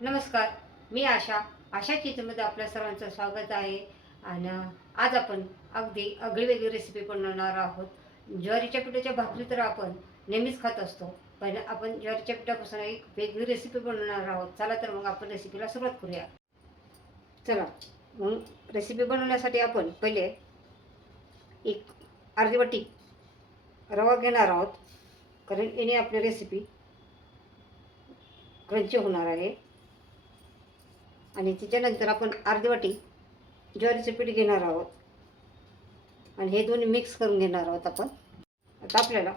नमस्कार मी आशा. आशा किचनमध्ये आपल्या सर्वांचं स्वागत आहे. आणि आज आपण अगदी आगळी वेगळी रेसिपी बनवणार आहोत. ज्वारीच्या पिठाच्या भाकरी तर आपण नेहमीच खात असतो पण आपण ज्वारीच्या पिठापासून एक वेगळी रेसिपी बनवणार आहोत. चला तर मग आपण रेसिपीला सुरुवात करूया. चला मग रेसिपी बनवण्यासाठी आपण पहिले एक अर्धी वाटी रवा घेणार आहोत. कारण याने आपली रेसिपी क्रंची होणार आहे. आणि त्याच्यानंतर आपण अर्धी वाटी ज्वारीचं पीठ घेणार आहोत. आणि हे दोन्ही मिक्स करून घेणार आहोत आपण. आता आपल्याला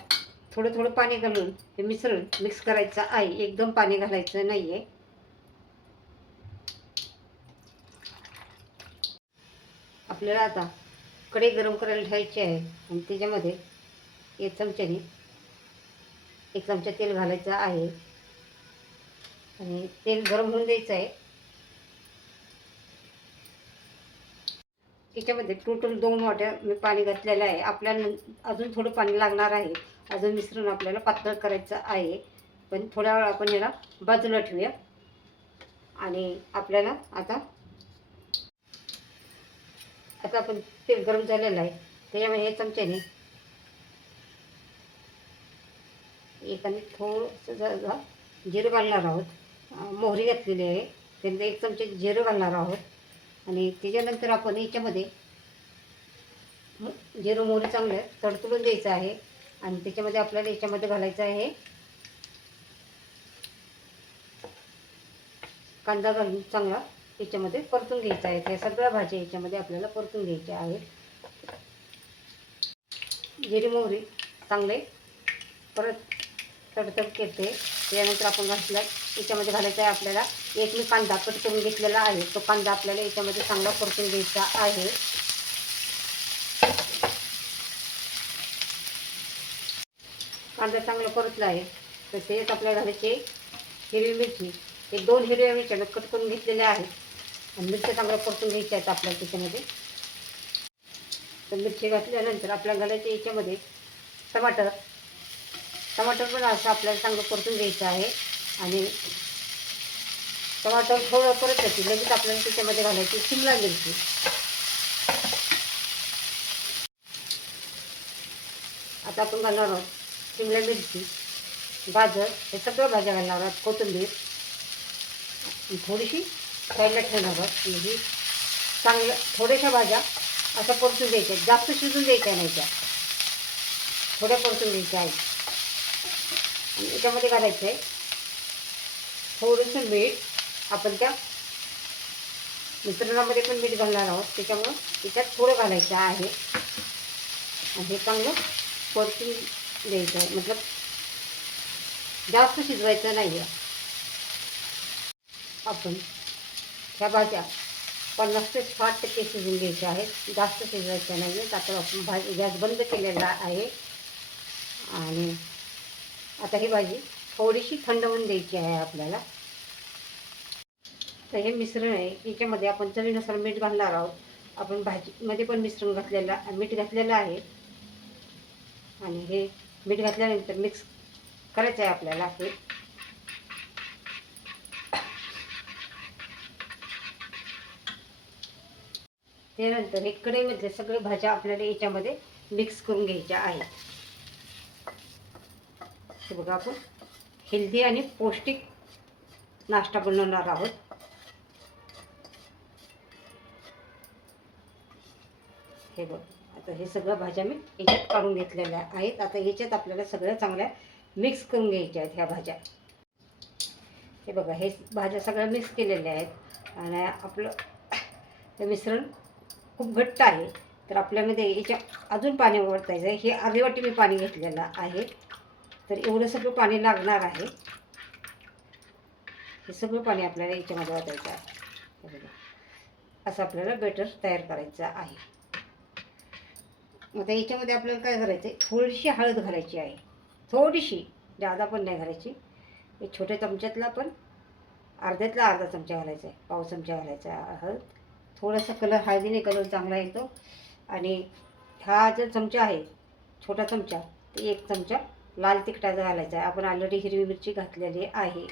थोडं थोडं पाणी घालून हे मिश्रण मिक्स करायचं आहे. एकदम पाणी घालायचं नाही आहे आपल्याला आता कढई गरम करायला ठेवायची आहे. आणि त्याच्यामध्ये एक चमच्याने एक चमचा तेल घालायचं आहे. आणि तेल गरम होऊन द्यायचं आहे. त्याच्यामध्ये टोटल दोन वाट्या मी पाणी घातलेलं आहे. आपल्याला अजून थोडं पाणी लागणार आहे. अजून मिसळून आपल्याला पातळ करायचं आहे. पण थोड्या वेळ आपण याला बाजूला ठेवूया. आणि आपल्याला आता आता आपण तेल गरम झालेलं आहे. त्याच्यामुळे हे चमच्याने एक आणि थोडंसं जरा जिरं घालणार आहोत. मोहरी घातलेली आहे. त्यानंतर एक चमचे जिरं घालणार आहोत. आणि त्याच्यानंतर आपण याच्यामध्ये म- जिरं मोहरी चांगलं तडतडून द्यायचं आहे. आणि त्याच्यामध्ये आपल्याला याच्यामध्ये घालायचं आहे कांदा घालून चांगला याच्यामध्ये परतून घ्यायचा आहे. त्या सगळ्या भाज्या याच्यामध्ये आपल्याला परतून घ्यायच्या आहेत. जिरी मोहरी चांगले परत तडतड करते. त्यानंतर आपण घातला याच्यामध्ये घालायचं आहे आपल्याला. एक मी कांदा कट करून घेतलेला आहे. तो कांदा आपल्याला याच्यामध्ये चांगला परतून घ्यायचा आहे. कांदा चांगला परतला आहे. तर तेच आपल्याला घालायचे हिरवी मिरची. हे दोन हिरव्या मिरच्या कट करून घेतलेल्या आहेत. आणि मिरच्या चांगल्या परतून घ्यायच्या आहेत आपल्याला त्याच्यामध्ये. तर मिरची घातल्यानंतर आपल्याला घालायचे याच्यामध्ये टमाटर. टमाटर पण असं आपल्याला चांगलं परतून घ्यायचं आहे. आणि टमाटर थोडं परत येते लगेच आपल्याला त्याच्यामध्ये घालायची शिमला मिरची. आता आपण घालणार आहोत शिमला मिरची गाजर हे सगळं भाज्या घालणार आहोत कोथिंबीर. थोडीशी साईडला ठेवणार आहोत. म्हणजे चांगल्या थोड्याशा भाज्या असं परतून द्यायच्या जास्त शिजून द्यायच्या नाही त्या. थोड्या परतून द्यायच्या आहेत. याच्यामध्ये घालायचं आहे थोडंसं मीठ आपण त्या मिश्रणामध्ये पण मीठ घालणार आहोत. त्याच्यामुळं त्याच्यात थोडं घालायचं आहे. आणि हे चांगलं परतून द्यायचं. आहे मतलब जास्त शिजवायचं नाही आहे आपण ह्या भाज्या पन्नास ते साठ टक्के शिजून घ्यायच्या आहेत. जास्त शिजवायच्या नाही आहेत आता आपण भाजी गॅस बंद केलेला आहे. आणि आता ही भाजी थोडीशी थंड होऊन द्यायची आहे आपल्याला. तर हे मिश्रण आहे. याच्यामध्ये आपण चवीनुसार मीठ घालणार आहोत. आपण भाजीमध्ये पण मिश्रण घातलेलं मीठ घातलेलं आहे. आणि हे मीठ घातल्यानंतर मिक्स करायचं आहे आपल्याला हे. त्यानंतर हे कढईमधले सगळे भाज्या आपल्याला याच्यामध्ये मिक्स करून घ्यायच्या आहेत. बघा आपण. हेल्दी आणि पौष्टिक नाश्ता बनवणार आहोत. हे बघ आता हे सगळं भाज्या मी याच्यात काढून घेतलेल्या आहेत. आता याच्यात आपल्याला सगळ्या चांगल्या मिक्स करून घ्यायच्या आहेत ह्या भाज्या. हे बघा हे भाज्या सगळ्या मिक्स केलेल्या आहेत. आणि आपलं हे मिश्रण खूप घट्ट आहे. तर आपल्यामध्ये याच्या अजून पाणी ओढतायचं आहे. हे अर्धी वाटी मी पाणी घेतलेलं आहे. तर एवढं सगळं पाणी लागणार आहे. हे सगळं पाणी आपल्याला याच्यामध्ये वाटायचं आहे. असं आपल्याला बेटर तयार करायचं आहे. आता याच्यामध्ये आपल्याला काय करायचं आहे? थोडीशी हळद घालायची आहे. थोडीशी. जादा पण नाही घालायची. एक छोट्या चमच्यातला पण. अर्ध्यातला अर्धा चमचा घालायचा आहे. पाव चमचा घालायचा आहे हळद. थोडासा कलर हळदीने कलर चांगला येतो. आणि हा जो चमचा आहे छोटा चमचा ते एक चमचा लाल तिखटाचा घालायचा आहे. आपण ऑलरेडी हिरवी मिरची घातलेली आहे.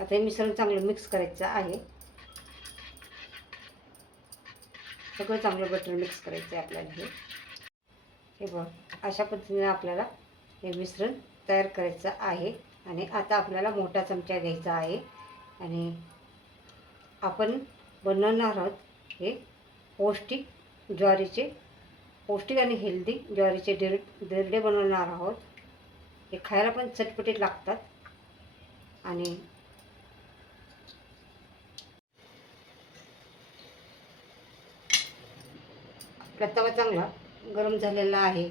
आता हे मिश्रण चांगलं मिक्स करायचं आहे. सगळं चांगलं बटर मिक्स करायचं आहे आपल्याला हे. हे बघ अशा पद्धतीने आपल्याला हे मिश्रण तयार करायचं आहे. आणि आता आपल्याला मोठा चमचा घ्यायचा आहे. आणि आपण बनवणार आहोत हे पौष्टिक ज्वारीचे पौष्टिक आणि हेल्दी ज्वारीचे डेर देरडे बनवणार आहोत. हे खायला पण चटपटीत लागतात. आणि आपला तवा चांगला गरम झालेला आहे.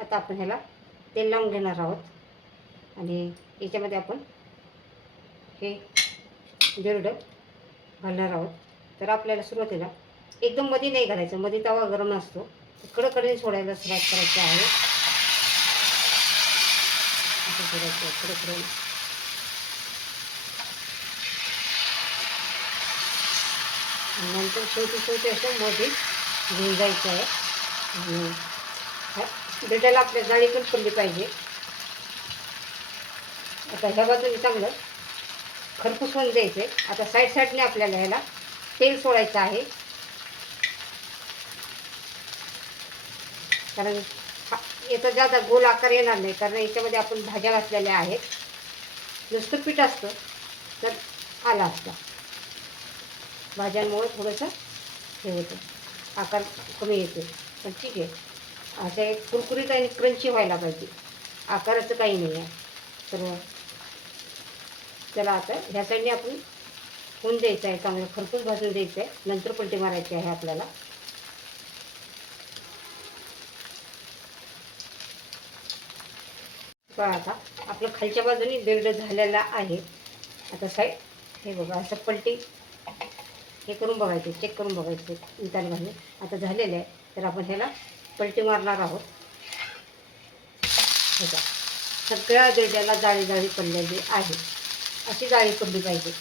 आता आपण ह्याला तेल लावून घेणार आहोत. आणि याच्यामध्ये आपण हे बिरडं घालणार आहोत. तर आपल्याला सुरुवातीला एकदम मध्ये नाही घालायचं. मध्ये तवा गरम असतो. कडकडे सोडायला सुरुवात करायची आहे. असं कडकडे नंतर छोटी छोटी असं मोठी घेऊन जायचं आहे. भेटायला आपल्या जाळी पण पडली पाहिजे. आता ह्या बाजूने चांगलं खरपूस होऊन द्यायचं आहे आता साईड साईडने आपल्याला ह्याला तेल सोडायचं आहे. कारण हा याचा जादा गोल आकार येणार नाही. कारण याच्यामध्ये आपण भाज्या घातलेल्या आहेत. नुसतं पीठ असतं तर आला असता. भाज्यांमुळे थोडंसं हे होतं. आकार कमी येतो. पण ठीक आहे. असं एक कुरकुरीत आणि क्रंची व्हायला पाहिजे. आकाराचं काही नाही आहे. तर त्याला आता ह्या साईडने आपण होऊन द्यायचं आहे. चांगलं खरपूस भाजून द्यायचं आहे. नंतर पलटी मारायची आहे आपल्याला. पहा आता आपलं खालच्या बाजूने बिर्ड झालेला आहे. आता साईड हे बघा असं पलटी हे करून बघायचं चेक करून बघायचं निकाल घालून आता झालेलं आहे तर आपण ह्याला पलटी मारणार आहोत. बघा सगळ्या देड्याला जाळी जाळी पडलेली आहे. अशी जाळी पडली पाहिजे.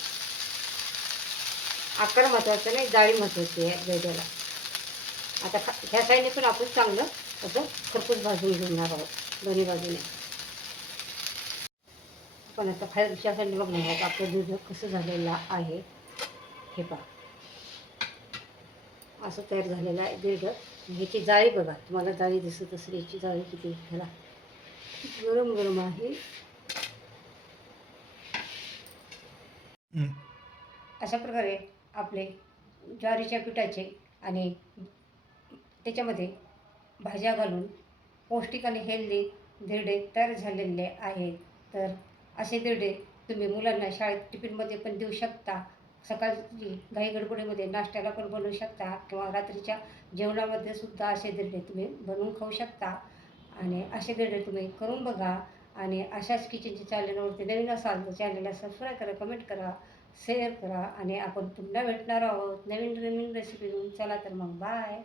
आकार महत्त्वाचं नाही जाळी महत्त्वाची आहे बिर्ड्याला आता ह्या साईडने पण आपण चांगलं असं खरपूस भाजून घेणार आहोत दोन्ही बाजूने. पण आता खालच्या साईडने बघणार आपलं दूध कसं झालेलं आहे. हे पहा. असं तयार झालेलं आहे दीर्घ. ह्याची जाळी बघा. तुम्हाला जाळी दिसत असेल याची जाळी किती ह्याला गरम गरम आहे. अशा प्रकारे आपले ज्वारीच्या पिठाचे आणि त्याच्यामध्ये भाज्या घालून पौष्टिक आणि हेल्दी धिरडे तयार झालेले आहेत. तर असे धिरडे तुम्ही मुलांना शाळेत टिफिनमध्ये पण देऊ शकता. सकाळची घाई गडबडीमध्ये नाश्त्याला पण बनवू शकता किंवा रात्रीच्या जेवणामध्ये सुद्धा असे धिरडे तुम्ही बनवून खाऊ शकता. आणि असे धिरडे तुम्ही करून बघा आणि अशाच किचनच्या चॅनलवरती नवीन असाल तर चॅनलला सबस्क्राईब करा कमेंट करा शेअर करा आणि आपण पुन्हा भेटणार आहोत नवीन नवीन रेसिपी घेऊन. चला तर मग बाय.